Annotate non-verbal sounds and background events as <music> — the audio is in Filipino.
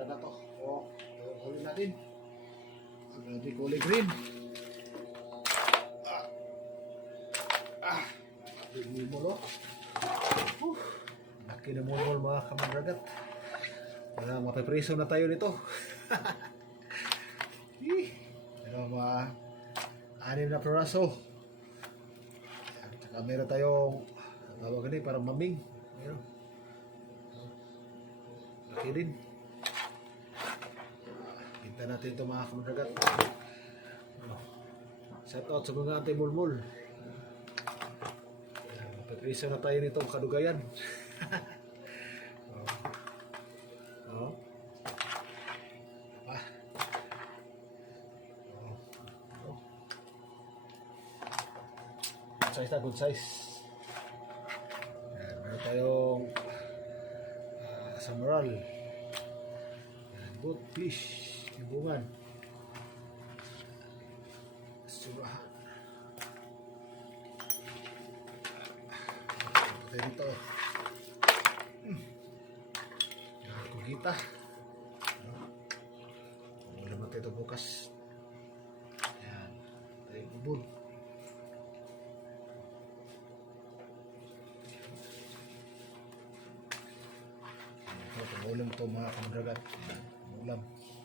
Tara na to. O, huli natin. Grabe kulay green. Ah. Ah. Bumulol, oh. Uh. Laki na mulmol mga kamandragat. Kaya mapipreso na tayo nito. <laughs> Pero mga anim na piraso. At saka meron tayong tawag ganun, parang maming. Meron. Laki din. Pinta natin ito mga kamandragat. Shout out sa mga anti-mulmul. Patriso na tayo nitong kadugayan. <laughs> oh. Oh. Ah. Oh. Good size na, good size. Yan, meron tayong uh, samaral. Yan, good fish. Tibungan. Surahan. Pwede dito. Hmm. Yan, kugita. Wala tayo ito bukas. Yan. Tayo bubod. Ito, pangulam to mga kamdragat. Pangulam. Uh,